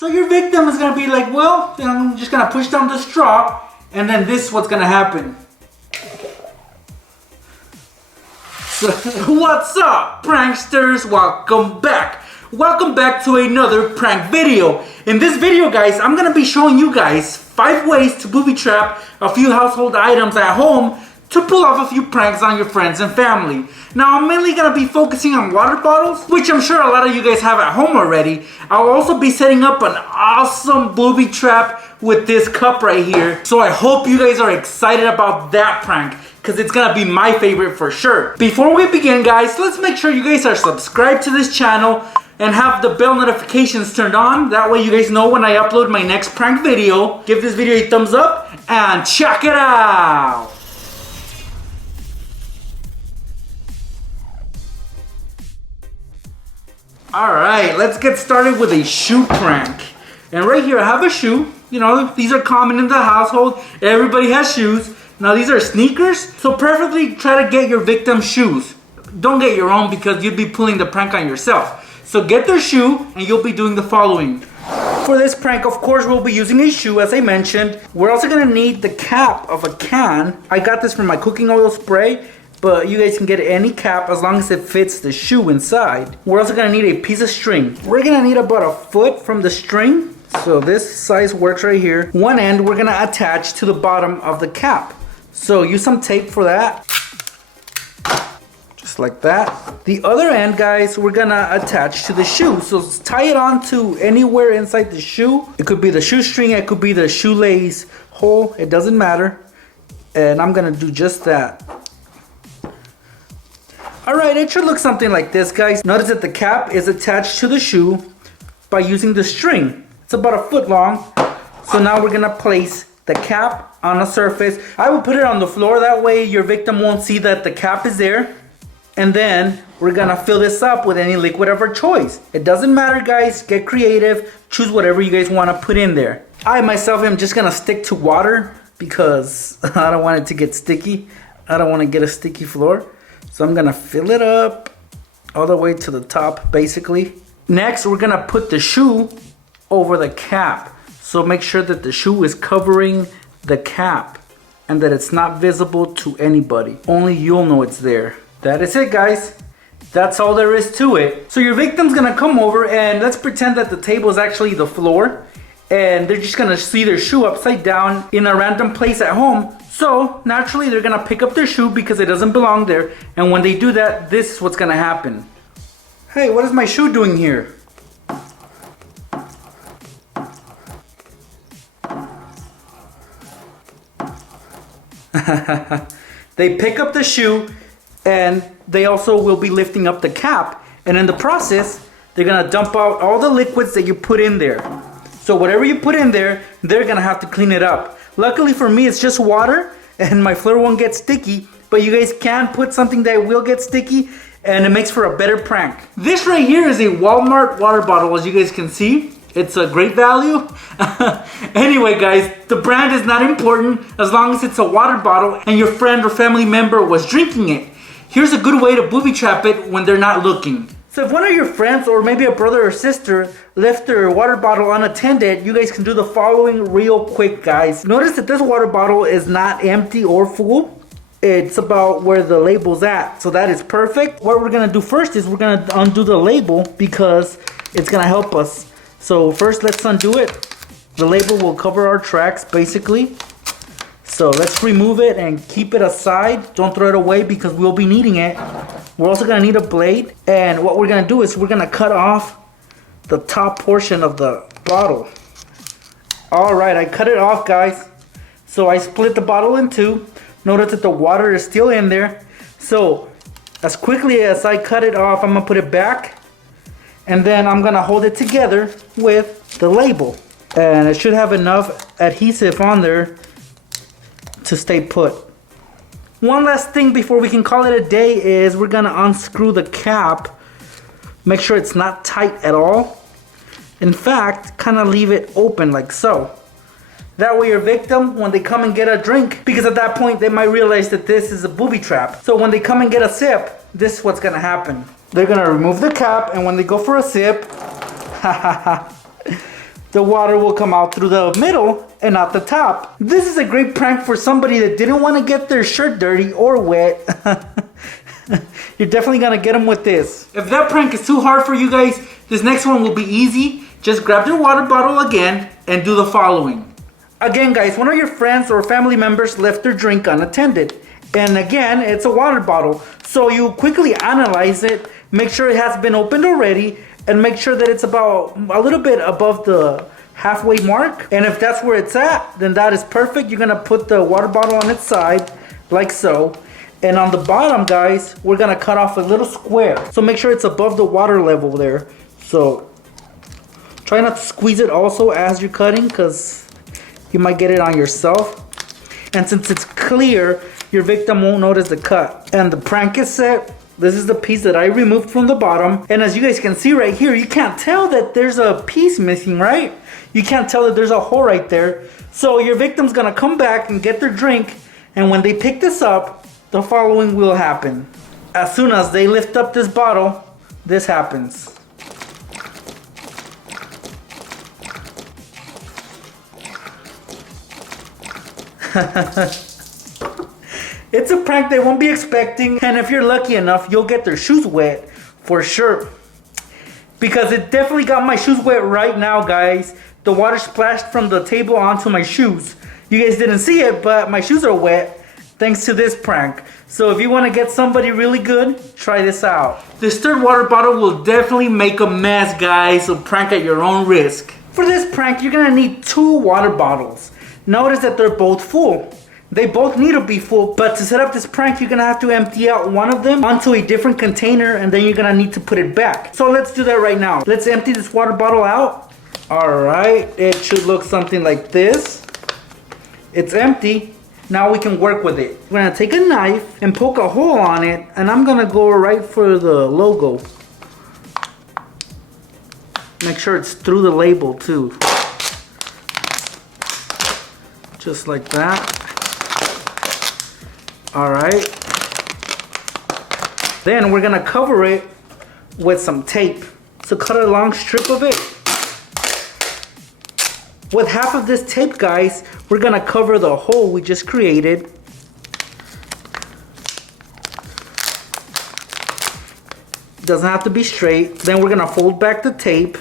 So your victim is gonna be like, well, I'm just gonna push down the straw, and then this is what's gonna happen. So, what's up, pranksters? Welcome back. Welcome back to another prank video. In this video, guys, I'm gonna be showing you guys 5 ways to booby trap a few household items at home to pull off a few pranks on your friends and family. Now, I'm mainly gonna be focusing on water bottles, which I'm sure a lot of you guys have at home already. I'll also be setting up an awesome booby trap with this cup right here. So I hope you guys are excited about that prank, because it's gonna be my favorite for sure. Before we begin, guys, let's make sure you guys are subscribed to this channel and have the bell notifications turned on. That way you guys know when I upload my next prank video. Give this video a thumbs up and check it out. Alright, let's get started with a shoe prank. And right here I have a shoe. You know, these are common in the household. Everybody has shoes. Now these are sneakers, so perfectly try to get your victim's shoes. Don't get your own because you'd be pulling the prank on yourself. So get their shoe and you'll be doing the following. For this prank, of course, we'll be using a shoe, as I mentioned. We're also gonna need the cap of a can. I got this from my cooking oil spray, but you guys can get any cap as long as it fits the shoe inside. We're also gonna need a piece of string. We're gonna need about a foot from the string. So this size works right here. One end we're gonna attach to the bottom of the cap. So use some tape for that. Just like that. The other end, guys, we're gonna attach to the shoe. So tie it on to anywhere inside the shoe. It could be the shoestring, it could be the shoelace hole, it doesn't matter. And I'm gonna do just that. Alright, it should look something like this, guys. Notice that the cap is attached to the shoe by using the string. It's about a foot long. So now we're gonna place the cap on a surface. I will put it on the floor, that way your victim won't see that the cap is there. And then we're gonna fill this up with any liquid of our choice. It doesn't matter, guys, get creative, choose whatever you guys wanna put in there. I myself am just gonna stick to water because I don't want it to get sticky. I don't wanna get a sticky floor. So I'm gonna fill it up all the way to the top, basically. Next, we're gonna put the shoe over the cap. So make sure that the shoe is covering the cap and that it's not visible to anybody. Only you'll know it's there. That is it, guys. That's all there is to it. So your victim's gonna come over and let's pretend that the table is actually the floor and they're just gonna see their shoe upside down in a random place at home. So naturally they're gonna pick up their shoe because it doesn't belong there. And when they do that, this is what's gonna happen. Hey, what is my shoe doing here? They pick up the shoe and they also will be lifting up the cap, and in the process they're gonna dump out all the liquids that you put in there. So whatever you put in there, they're gonna have to clean it up. Luckily for me, it's just water and my floor won't get sticky, but you guys can put something that will get sticky and it makes for a better prank. This right here is a Walmart water bottle, as you guys can see. It's a great value. Anyway, guys, the brand is not important as long as it's a water bottle and your friend or family member was drinking it. Here's a good way to booby trap it when they're not looking. So if one of your friends or maybe a brother or sister left their water bottle unattended, you guys can do the following real quick, guys. Notice that this water bottle is not empty or full. It's about where the label's at. So that is perfect. What we're gonna do first is we're gonna undo the label because it's gonna help us. So first, let's undo it. The label will cover our tracks, basically. So let's remove it and keep it aside. Don't throw it away because we'll be needing it. We're also gonna need a blade. And what we're gonna do is we're gonna cut off the top portion of the bottle. All right, I cut it off, guys. So I split the bottle in two. Notice that the water is still in there. So as quickly as I cut it off, I'm gonna put it back. And then I'm gonna hold it together with the label. And it should have enough adhesive on there to stay put. One last thing before we can call it a day is we're gonna unscrew the cap. Make sure it's not tight at all. In fact, kind of leave it open like so. That way your victim, when they come and get a drink, because at that point they might realize that this is a booby trap. So when they come and get a sip, this is what's gonna happen. They're gonna remove the cap, and when they go for a sip, the water will come out through the middle and not the top. This is a great prank for somebody that didn't want to get their shirt dirty or wet. You're definitely gonna get them with this. If that prank is too hard for you guys, this next one will be easy. Just grab your water bottle again and do the following. Again guys, one of your friends or family members left their drink unattended. And again, it's a water bottle. So you quickly analyze it, make sure it has been opened already, and make sure that it's about a little bit above the halfway mark. And if that's where it's at, then that is perfect. You're gonna put the water bottle on its side, like so. And on the bottom, guys, we're gonna cut off a little square. So make sure it's above the water level there. So try not to squeeze it also as you're cutting, because you might get it on yourself. And since it's clear, your victim won't notice the cut. And the prank is set. This is the piece that I removed from the bottom. And as you guys can see right here, you can't tell that there's a piece missing, right? You can't tell that there's a hole right there. So your victim's gonna come back and get their drink. And when they pick this up, the following will happen. As soon as they lift up this bottle, this happens. It's a prank they won't be expecting, and if you're lucky enough, you'll get their shoes wet for sure. Because it definitely got my shoes wet right now, guys. The water splashed from the table onto my shoes. You guys didn't see it, but my shoes are wet thanks to this prank. So if you want to get somebody really good, try this out. This third water bottle will definitely make a mess, guys, so prank at your own risk. For this prank, you're gonna need 2 water bottles. Notice that they're both full. They both need to be full, but to set up this prank, you're gonna have to empty out one of them onto a different container, and then you're gonna need to put it back. So let's do that right now. Let's empty this water bottle out. All right, it should look something like this. It's empty. Now we can work with it. We're gonna take a knife and poke a hole on it, and I'm gonna go right for the logo. Make sure it's through the label too. Just like that. All right. Then we're gonna cover it with some tape. So cut a long strip of it. With half of this tape, guys, we're gonna cover the hole we just created. Doesn't have to be straight. Then we're gonna fold back the tape.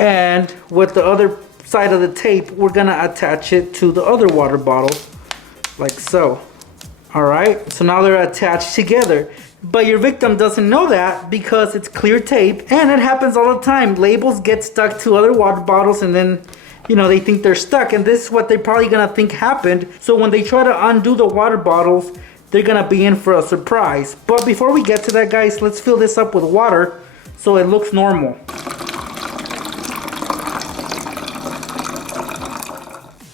And with the other side of the tape, we're gonna attach it to the other water bottle, like so. All right, so now they're attached together. But your victim doesn't know that because it's clear tape, and it happens all the time. Labels get stuck to other water bottles, and then, you know, they think they're stuck, and this is what they're probably gonna think happened. So when they try to undo the water bottles, they're gonna be in for a surprise. But before we get to that, guys, let's fill this up with water so it looks normal.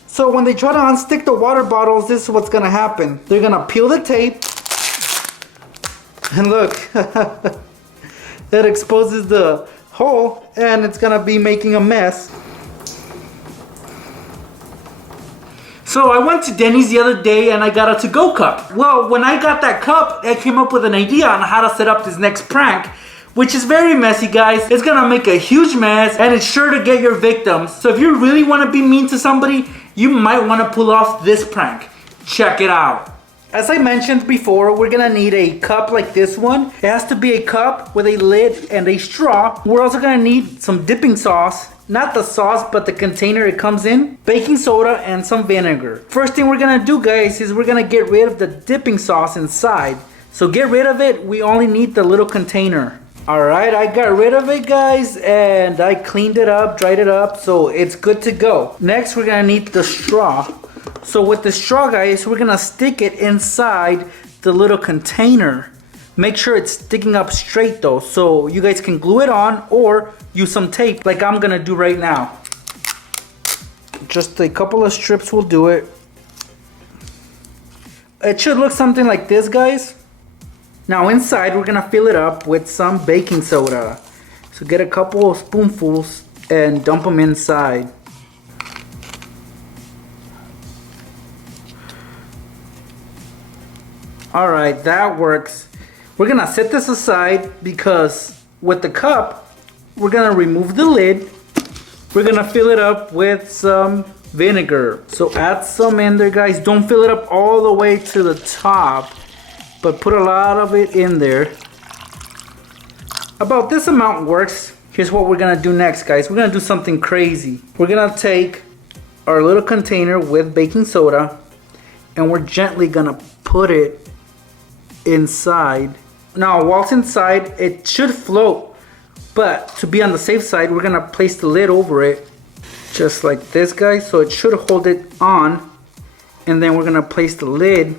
So when they try to unstick the water bottles, this is what's gonna happen. They're gonna peel the tape, and look, that exposes the hole, and it's gonna be making a mess. So I went to Denny's the other day and I got a to-go cup. Well, when I got that cup, I came up with an idea on how to set up this next prank, which is very messy, guys. It's gonna make a huge mess, and it's sure to get your victims. So if you really wanna be mean to somebody, you might wanna pull off this prank. Check it out. As I mentioned before, we're gonna need a cup like this one. It has to be a cup with a lid and a straw. We're also gonna need some dipping sauce. Not the sauce, but the container it comes in. Baking soda and some vinegar. First thing we're gonna do, guys, is we're gonna get rid of the dipping sauce inside. So get rid of it. We only need the little container. All right, I got rid of it, guys, and I cleaned it up, dried it up, so it's good to go. Next, we're gonna need the straw. So with the straw, guys, we're gonna stick it inside the little container. Make sure it's sticking up straight though, so you guys can glue it on or use some tape like I'm gonna do right now. Just a couple of strips will do it. It should look something like this, guys. Now inside, we're gonna fill it up with some baking soda. So get a couple of spoonfuls and dump them inside. Alright, that works. We're gonna set this aside because with the cup, we're gonna remove the lid we're gonna fill it up with some vinegar. So add some in there, guys. Don't fill it up all the way to the top, but put a lot of it in there. About this amount works. Here's what we're gonna do next, guys. We're gonna do something crazy. We're gonna take our little container with baking soda and we're gently gonna put it inside. Now, while it's inside, it should float, but to be on the safe side, we're gonna place the lid over it, just like this, guys. So it should hold it on, and then we're gonna place the lid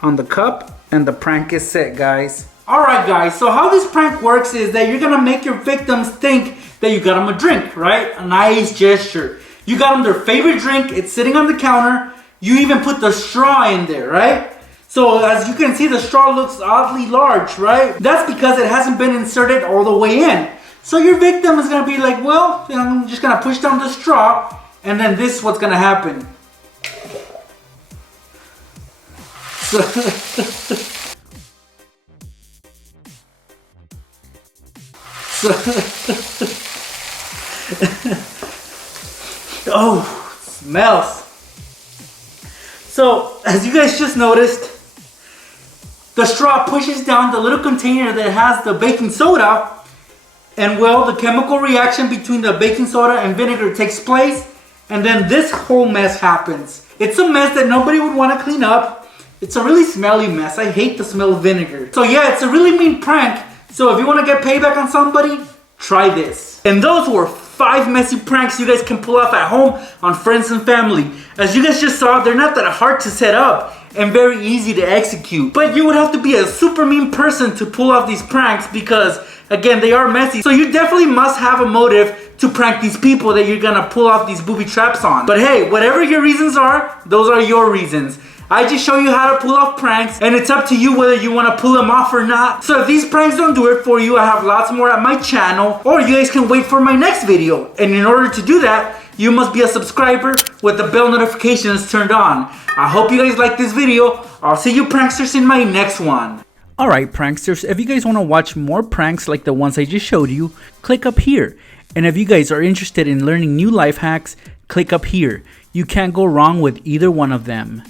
on the cup, and the prank is set, guys. Alright, guys, so how this prank works is that you're gonna make your victims think that you got them a drink, right? A nice gesture. You got them their favorite drink, it's sitting on the counter, you even put the straw in there, right? So as you can see, the straw looks oddly large, right? That's because it hasn't been inserted all the way in. So your victim is gonna be like, well, I'm just gonna push down the straw, and then this is what's gonna happen. Oh, smells. So, as you guys just noticed, the straw pushes down the little container that has the baking soda, and well, the chemical reaction between the baking soda and vinegar takes place, and then this whole mess happens. It's a mess that nobody would want to clean up. It's a really smelly mess. I hate the smell of vinegar. So yeah, it's a really mean prank. So if you want to get payback on somebody, try this. And those were 5 messy pranks you guys can pull off at home on friends and family. As you guys just saw, they're not that hard to set up and very easy to execute. But you would have to be a super mean person to pull off these pranks because, again, they are messy. So you definitely must have a motive to prank these people that you're gonna pull off these booby traps on. But hey, whatever your reasons are, those are your reasons. I just show you how to pull off pranks, and it's up to you whether you want to pull them off or not. So if these pranks don't do it for you, I have lots more at my channel, or you guys can wait for my next video. And in order to do that, you must be a subscriber with the bell notifications turned on. I hope you guys like this video. I'll see you pranksters in my next one. Alright pranksters, if you guys want to watch more pranks like the ones I just showed you, click up here. And if you guys are interested in learning new life hacks, click up here. You can't go wrong with either one of them.